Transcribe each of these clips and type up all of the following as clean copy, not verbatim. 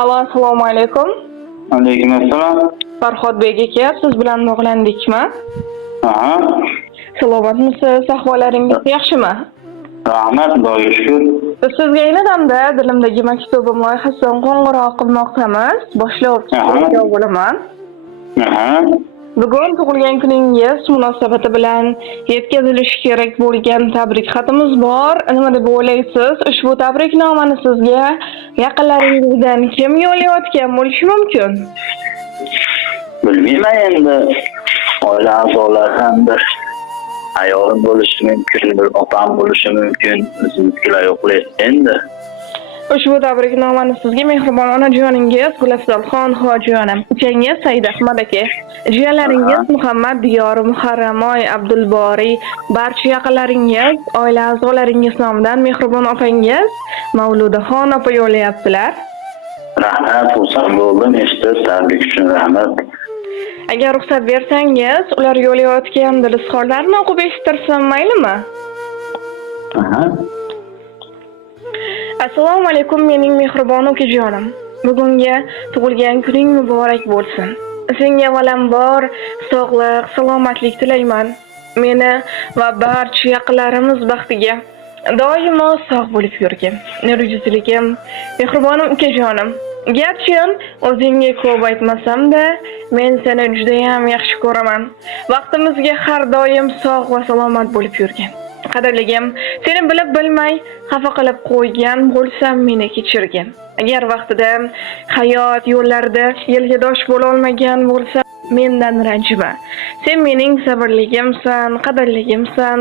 Alo, assalomu alaykum. Alaykum assalom. Farhodbek aka, siz bilan bog'landikmi? Aha. Salomatmisiz? Ahvollaringiz yaxshimi? Rahmat, Xudoga shukr. Sizga aylanamda dilimdagi maktubim loyihasidan qo'ng'iroq qilmoqdamiz. Boshlovchi bo'laman. Aha. Bugun tug'ilgan kuningiz munosabati bilan yetkazilishi kerak bo'lgan tabrik xatimiz bor. Nima deb o'ylaysiz? Ushbu tabriknomani sizga yaqinlaringizdan kim yo'llayotgan bo'lishi mumkin? Bilmayman endi. Oila a'zolaridandir. Ayolim bo'lishi mumkin, bir opam bo'lishi mumkin. Biznikilar yo'qlaydi endi. Ushbu tabriknomani sizga mehribon onajoningiz Gulafzalxon hojiyonim, ukanggiz Said Ahmad aka, jiyanlaringiz Muhammad Diyor, Muharramoy, Abdulboriy, barcha yaqinlaringiz, oila a'zolaringiz nomidan mehribon opangiz Mavludaxon opa yo'llayaptilar. Rahmat, xursand bo'ldim. Eshitib, tabrik uchun rahmat. Agar ruxsat bersangiz, ular yo'llayotgan dilizxorlarni o'qib eshittirsam maylimi? Aha. Assalomu alaykum mening mehribon ukajonim. Bugungi tug'ilgan kuning muborak bo'lsin. Senga avvalambor sog'lik, salomatlik tilayman. Meni va barcha yaqinlarimiz baxtiga doimo sog' bo'lib yurgin. Nurjizligim, mehribonim ukajonim. Garchi o'zingga ko'p aytmasam-da, men seni juda ham yaxshi ko'raman. Vaqtimizga har doim sog' va salomat bo'lib yurgin. Qadrligim, seni bilib bilmay xafa qilib qo'ygan bo'lsam meni kechirgin. Agar vaqtida hayot yo'llarida yelkadosh bo'la olmagan bo'lsam mendan ranjima. Sen mening sabrligimsan, qadrligimsan,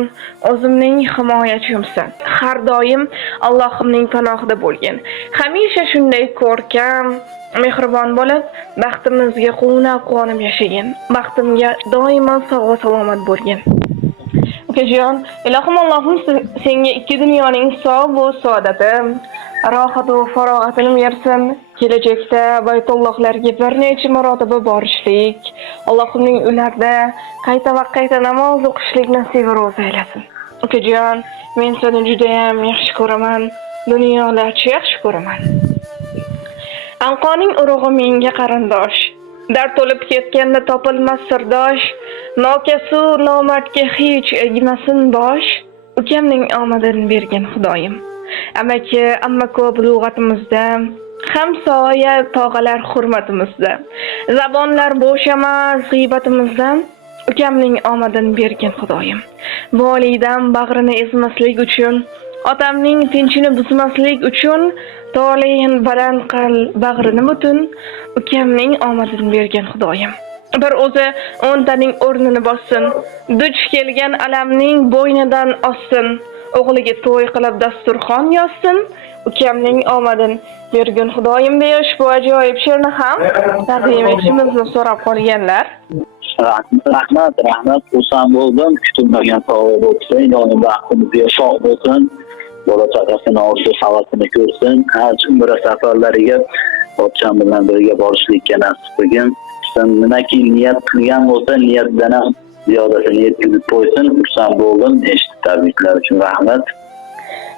o'zimning himoyachimsan. Har doim Allohimning panohida bo'lgin. Hamisha shunday ko'rkam, mehribon bo'lib, baxtimizga quvonib yashagin. Baxtimga doimo sog' va salomat bo'lgin. Ukajon, ilohim Allohim senga ikki dunyoning sog' va saodati, rohat va farog'atini bersin. Kelajakda Baytullohlarga bir necha marotaba borishlik, Allohimning ularda qayta namoz o'qishlik nasib ro'z aylasin. Ukajon, men seni juda ham yaxshi ko'raman, dunyolarcha yaxshi ko'raman. Anqoning urug'i menga qarindosh, dard to'lib ketganda topilmas sirdosh, nokasu nomardga hech egmasin bosh, ukamning omadini bergan Xudoyim. Amaki, amma ko'p lug'atimizda, hamsoya tog'alar hurmatimizda, zabonlar bo'shamas g'iybatimizdan, ukamning omadini bergan Xudoyim. Volidam bag'rini ezmaslik uchun, otamning tinchini buzmaslik uchun, toleyin baland qil bag'rini butun, ukamning omadini bergan Xudoyim. Bir o'zi 10 taning o'rnini bossin, duch kelgan alamning bo'ynidan ossin, o'g'liga to'y qilib dasturxon yozsin, ukamning omadini bergan Xudoyim deya ushbu ajoyib she'rni ham taqdim etishimizni so'rab qolganlar. Rahmat, xursand bo'ldim. Kutilmagan savol bo'lsa, ilohim baxtimizga sog' bo'lsin. Bola chaqasini olsa, havasini ko'rsin. Har umra safarlariga pochcham bilan birga borishlikka nasib qilgin. Nimaki niyat qilgan bo'lsa, niyatdan ham ziyodasini yetkazib qo'ysin. Xursand bo'ldim. Eshitib tabriklar uchun rahmat.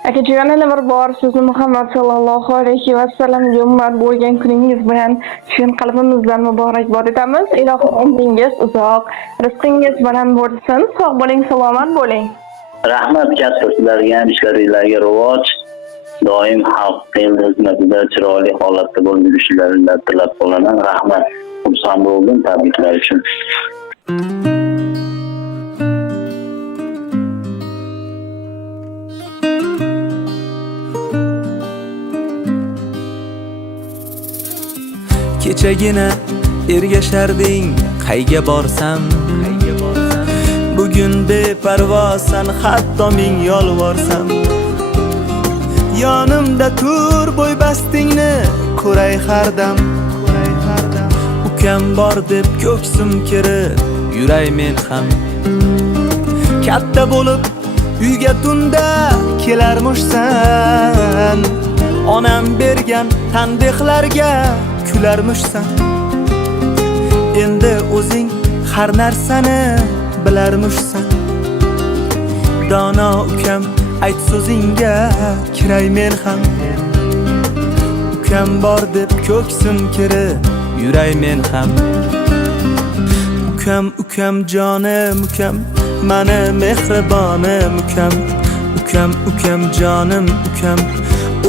Akajon, yana bir bor sizni Muhammad sallallohu alayhi va sallamga ummat bo'lgan kuningiz bilan chin qalbimizdan muborakbod etamiz. Ilohim umringiz uzoq, rizqingiz baland bo'lsin. Sog' bo'ling, salomat bo'ling. Rahmat katta sizlarga, ishlaringizga rivoj, doim xalq xizmatida chiroyli holatda bo'lib yurishlarini tilab qolaman. Rahmat. Xursand bo'ldim tabriklar uchun. Kechagina ergasharding qayga borsam, bugun beparvosan hatto ming yolvorsam. Yonimda tur bo'y bastingni ko'ray har dam. Ukam bor deb ko'ksim kirib yuray men ham. Katta bo'lib uyga tunda kelarmishsan, onam bergan tanbehlarga kularmishsan. Endi o'zing har narsani bilarmishsan. Dono ukam, ayt so'zingga kiray men ham. ukam bor deb ko'ksim kirib yuray men ham. Ukam jonim ukam, mani mehribonim ukam. Ukam jonim ukam,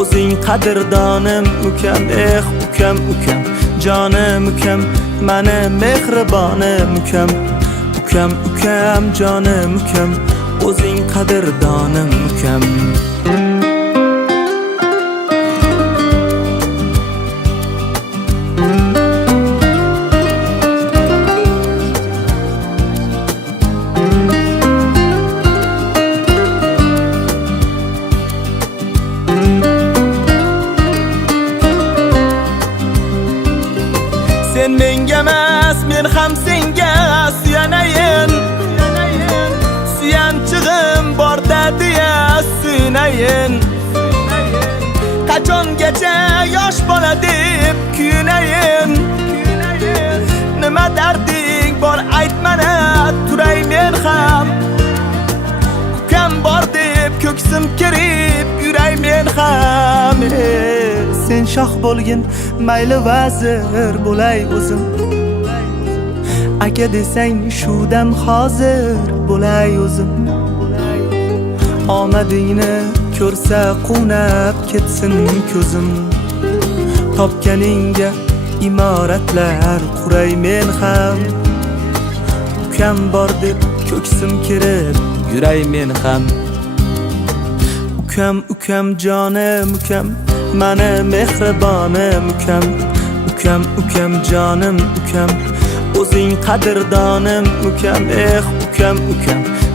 o'zing qadrdonim ukam. Ukam jonim ukam, mani mehribonim ukam. Ukam jonim ukam, o'zing qadrdonim ukam. Sen menga emas, men ham senga suyanayin. Suyanchig'im borda deya suyunayin. Qachongacha yosh bola deb kuyunayin. Nima darding bor aytmana, turay men ham. Ukam bor deb ko'ksim kirib yuray men ham. Sen shoh bo'lgin, mayli vazir bo'lay o'zim. Aka desang shudam hozir bo'lay o'zim. Omadingni ko'rsa qunab ketsin ko'zim. Topganingga imoratlar quray men ham. Ukam bor deb ko'ksim kirib yuray men ham. Ukam jonim ukam, mani mehribonim ukam. Ukam jonim ukam, o'zing qadrdonim ukam. Ukam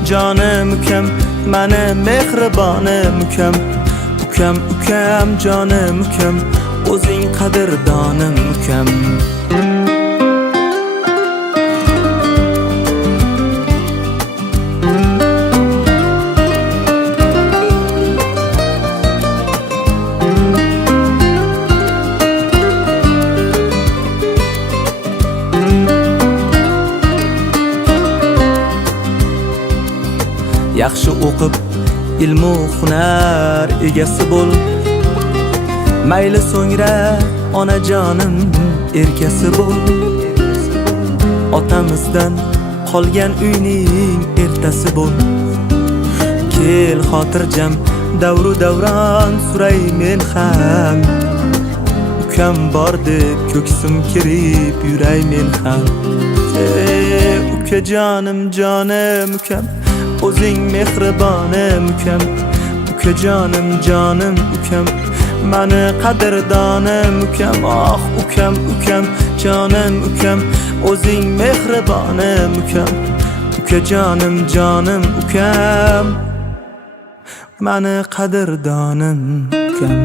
jonim ukam, mani mehribonim ukam. Ukam jonim ukam, o'zing qadrdonim ukam. Yaxshi o'qib, ilmu hunar egasi bo'l. Mayli so'ngra onajonim erkasi bo'l. Otamizdan qolgan uyning ertasi bo'l. Kel xotirjam davru davron suray men ham. Ukam bor deb ko'ksim kirib yuray men ham. Ukajonim jonim ukam, o'zing mehribonim ukam. Jonim ukam, mani qadrdonim ukam. Ukam jonim ukam, o'zing mehribonim ukam. Jonim ukam, mani qadrdonim ukam.